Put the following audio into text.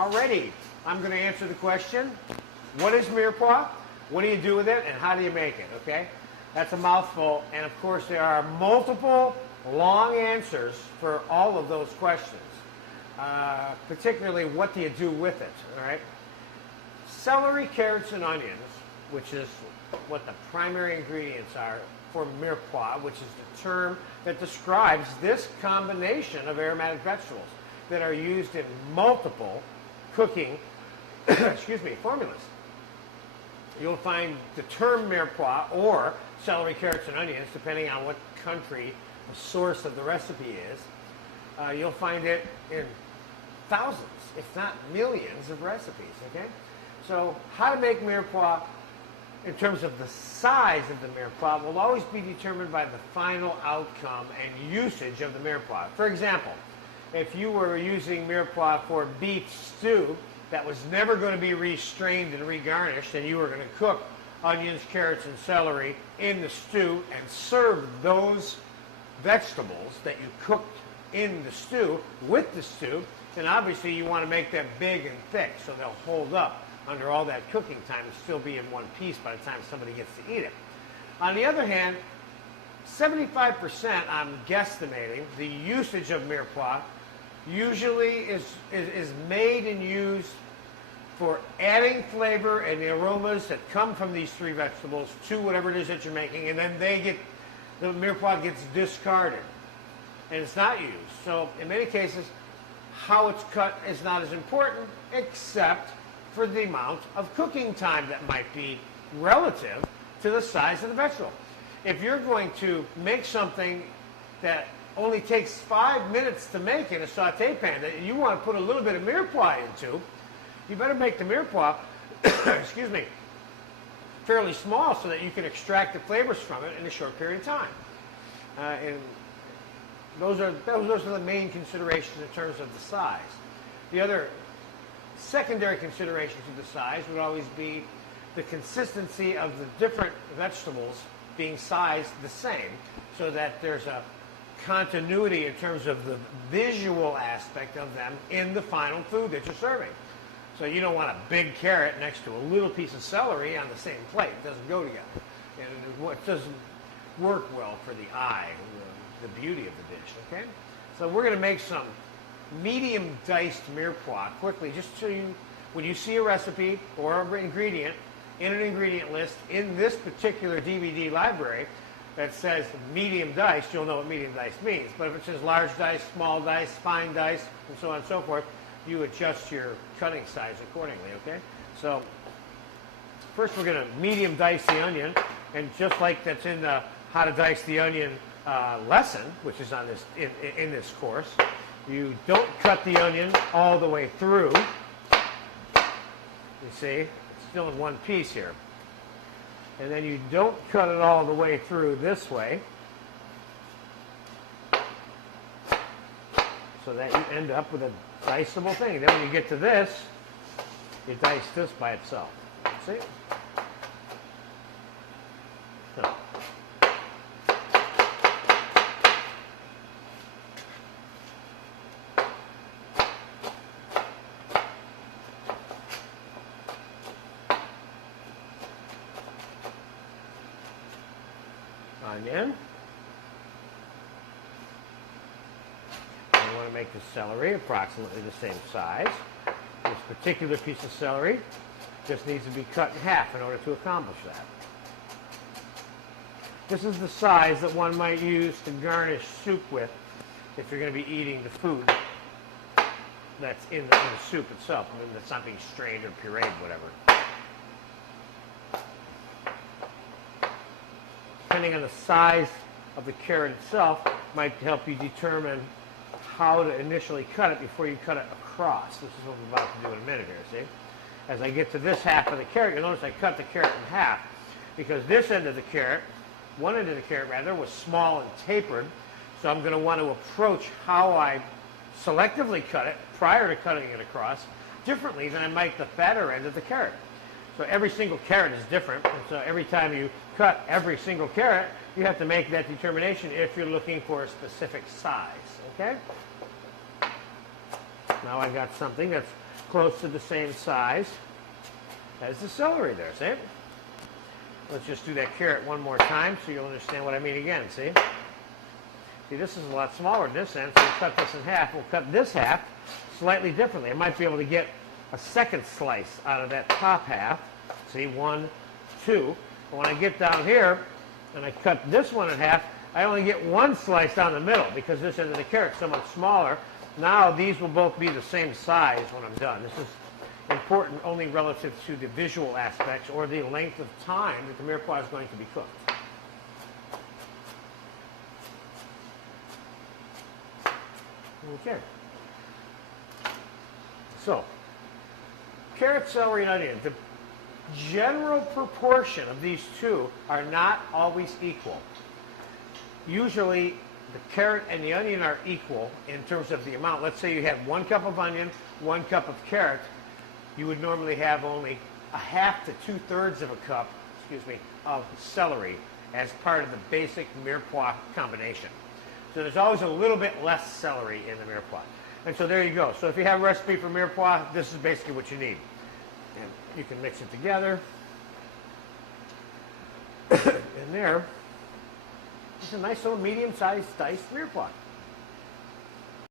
Alrighty, I'm going to answer the question, what is Mirepoix? What do you do with it, and how do you make it, okay? That's a mouthful, and of course there are multiple long answers for all of those questions, particularly what do you do with it, all right? Celery, carrots, and onions, which is what the primary ingredients are for Mirepoix, which is the term that describes this combination of aromatic vegetables that are used in multiple cooking formulas. You'll find the term Mirepoix or celery, carrots, and onions, depending on what country the source of the recipe is. You'll find it in thousands, if not millions, of recipes, okay? So how to make Mirepoix in terms of the size of the Mirepoix will always be determined by the final outcome and usage of the Mirepoix. For example, if you were using Mirepoix for beef stew that was never going to be restrained and regarnished, and you were going to cook onions, carrots, and celery in the stew and serve those vegetables that you cooked in the stew with the stew, then obviously you want to make them big and thick so they'll hold up under all that cooking time and still be in one piece by the time somebody gets to eat it. On the other hand, 75%, I'm guesstimating, the usage of Mirepoix usually is made and used for adding flavor and the aromas that come from these three vegetables to whatever it is that you're making, and then the Mirepoix gets discarded and it's not used. So in many cases, how it's cut is not as important, except for the amount of cooking time that might be relative to the size of the vegetable. If you're going to make something that only takes 5 minutes to make in a saute pan that you want to put a little bit of Mirepoix into, you better make the Mirepoix, excuse me, fairly small so that you can extract the flavors from it in a short period of time. And those are the main considerations in terms of the size. The other secondary considerations of the size would always be the consistency of the different vegetables being sized the same, so that there's a continuity in terms of the visual aspect of them in the final food that you're serving. So you don't want a big carrot next to a little piece of celery on the same plate. It doesn't go together. And it doesn't work well for the eye, the beauty of the dish, okay? So we're going to make some medium diced Mirepoix quickly, just so you, when you see a recipe or an ingredient in an ingredient list in this particular DVD library that says medium diced, you'll know what medium diced means. But if it says large dice, small dice, fine dice, and so on and so forth, you adjust your cutting size accordingly, okay? So first we're going to medium dice the onion, and just like that's in the how to dice the onion lesson, which is on this in this course, you don't cut the onion all the way through. You see, it's still in one piece here. And then you don't cut it all the way through this way, so that you end up with a diceable thing. Then when you get to this, you dice this by itself. See? So. Onion. And you want to make the celery approximately the same size. This particular piece of celery just needs to be cut in half in order to accomplish that. This is the size that one might use to garnish soup with if you're going to be eating the food that's in the soup itself. I mean, that's not being strained or pureed, whatever. Depending on the size of the carrot itself, might help you determine how to initially cut it before you cut it across. This is what we're about to do in a minute here, see? As I get to this half of the carrot, you'll notice I cut the carrot in half, because this end of the carrot, one end of the carrot rather, was small and tapered, so I'm going to want to approach how I selectively cut it prior to cutting it across differently than I might the fatter end of the carrot. So every single carrot is different, and so every time you cut every single carrot, you have to make that determination if you're looking for a specific size, okay? Now I've got something that's close to the same size as the celery there, see? Let's just do that carrot one more time so you'll understand what I mean again, see? See, this is a lot smaller in this end, so we'll cut this in half. We'll cut this half slightly differently. I might be able to get a second slice out of that top half. See, 1, 2. But when I get down here and I cut this one in half, I only get one slice down the middle because this end of the carrot is so much smaller. Now these will both be the same size when I'm done. This is important only relative to the visual aspects or the length of time that the mirepoix is going to be cooked. Okay. So, carrot, celery, and onion. The general proportion of these two are not always equal. Usually, the carrot and the onion are equal in terms of the amount. Let's say you have 1 cup of onion, 1 cup of carrot. You would normally have only a half to 2/3 of a cup, of celery as part of the basic mirepoix combination. So there's always a little bit less celery in the mirepoix. And so there you go. So if you have a recipe for mirepoix, this is basically what you need. And you can mix it together. And there is a nice little medium-sized diced mirepoix.